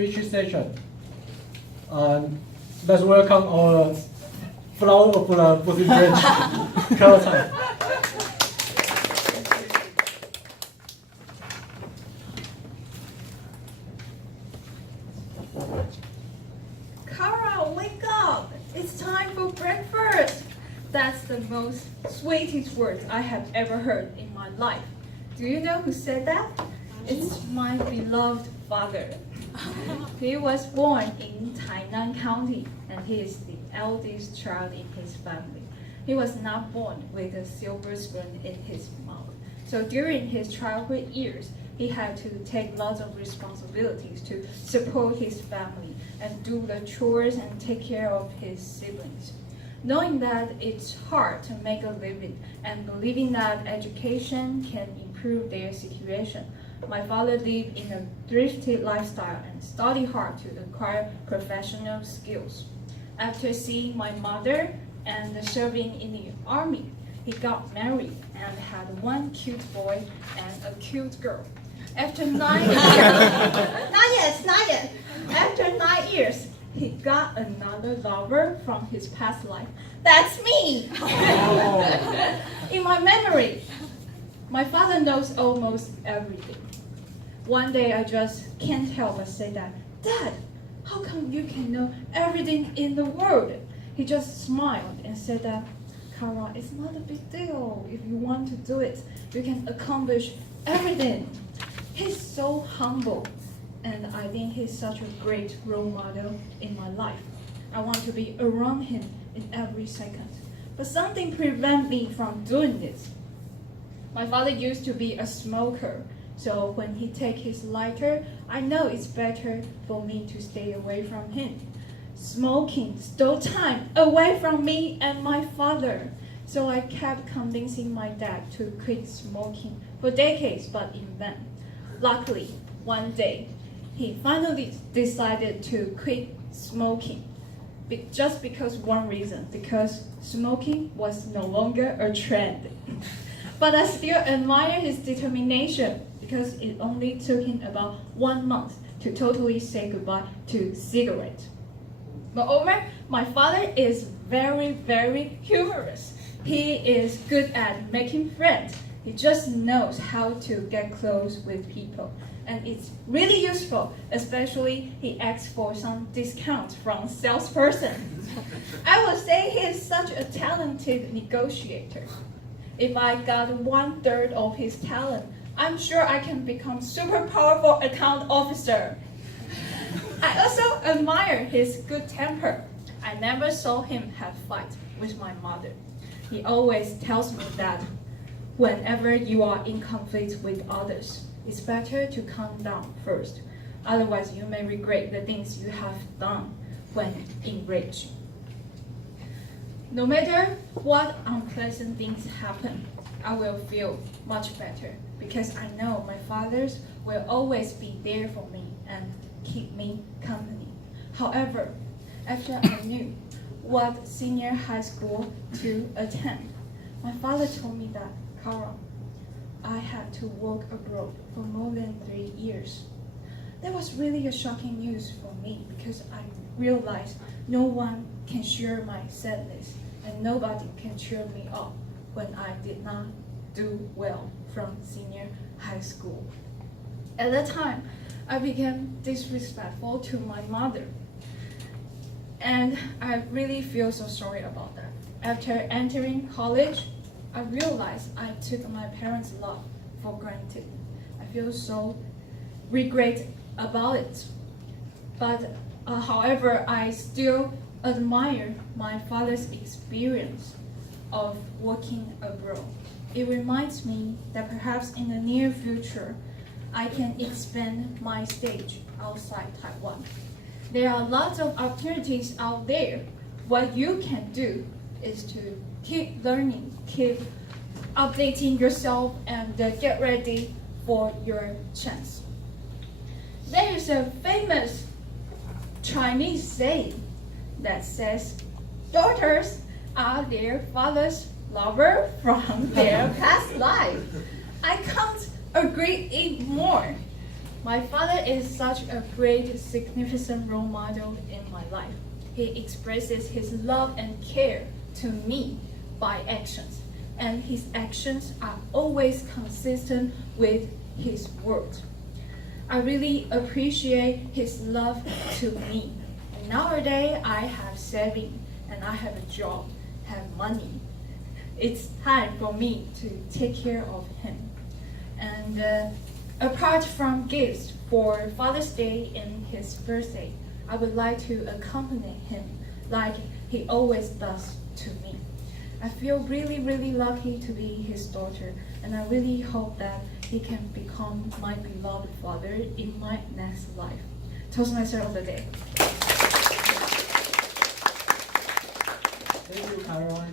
Speech session. Let's welcome our flower of the Buddhist branch, Cara Tsai. Cara, wake up! It's time for breakfast! That's the most sweetest words I have ever heard in my life. Do you know who said that? It's my beloved father. He was born in Tainan County, and he is the eldest child in his family. He was not born with a silver spoon in his mouth. So during his childhood years, he had to take lots of responsibilities to support his family and do the chores and take care of his siblings. Knowing that it's hard to make a living and believing that education can improve their situation, my father lived in a thrifty lifestyle and studied hard to acquire professional skills. After seeing my mother and serving in the army, he got married and had one cute boy and a cute girl. After 9 years, not yet. After 9 years, he got another lover from his past life. That's me! In my memory, my father knows almost everything. One day I just can't help but say that, Dad, how come you can know everything in the world? He just smiled and said that, Cara, it's not a big deal. If you want to do it, you can accomplish everything. He's so humble, and I think he's such a great role model in my life. I want to be around him in every second. But something prevents me from doing this. My father used to be a smoker, so when he takes his lighter, I know it's better for me to stay away from him. Smoking stole time away from me and my father. So I kept convincing my dad to quit smoking for decades, but in vain. Luckily, one day, he finally decided to quit smoking. Just because one reason, because smoking was no longer a trend. But I still admire his determination because it only took him about 1 month to totally say goodbye to cigarettes. Moreover, my father is very, very humorous. He is good at making friends. He just knows how to get close with people. And it's really useful, especially he asks for some discounts from salesperson. I would say he is such a talented negotiator. If I got 1/3 of his talent, I'm sure I can become super powerful account officer. I also admire his good temper. I never saw him have fight with my mother. He always tells me that whenever you are in conflict with others, it's better to calm down first. Otherwise, you may regret the things you have done when enraged. No matter what unpleasant things happen, I will feel much better because I know my fathers will always be there for me and keep me company. However, after I knew what senior high school to attend, my father told me that, Cara, I had to work abroad for more than 3 years. That was really a shocking news for me because I realized no one can share my sadness and nobody can cheer me up when I did not do well from senior high school. At that time, I became disrespectful to my mother. And I really feel so sorry about that. After entering college, I realized I took my parents' love for granted. I feel so regret about it. But however, I still admire my father's experience of working abroad. It reminds me that perhaps in the near future, I can expand my stage outside Taiwan. There are lots of opportunities out there. What you can do is to keep learning, keep updating yourself, and get ready for your chance. There is a famous Chinese saying that says, daughters are their father's lover from their past life. I can't agree it more. My father is such a great, significant role model in my life. He expresses his love and care to me by actions, and his actions are always consistent with his words. I really appreciate his love to me. Nowadays, I have saving and I have a job, have money. It's time for me to take care of him. And apart from gifts for Father's Day and his birthday, I would like to accompany him like he always does to me. I feel really, really lucky to be his daughter, and I really hope that he can become my beloved father in my next life. Toastmaster of the Day. Thank you, Cara.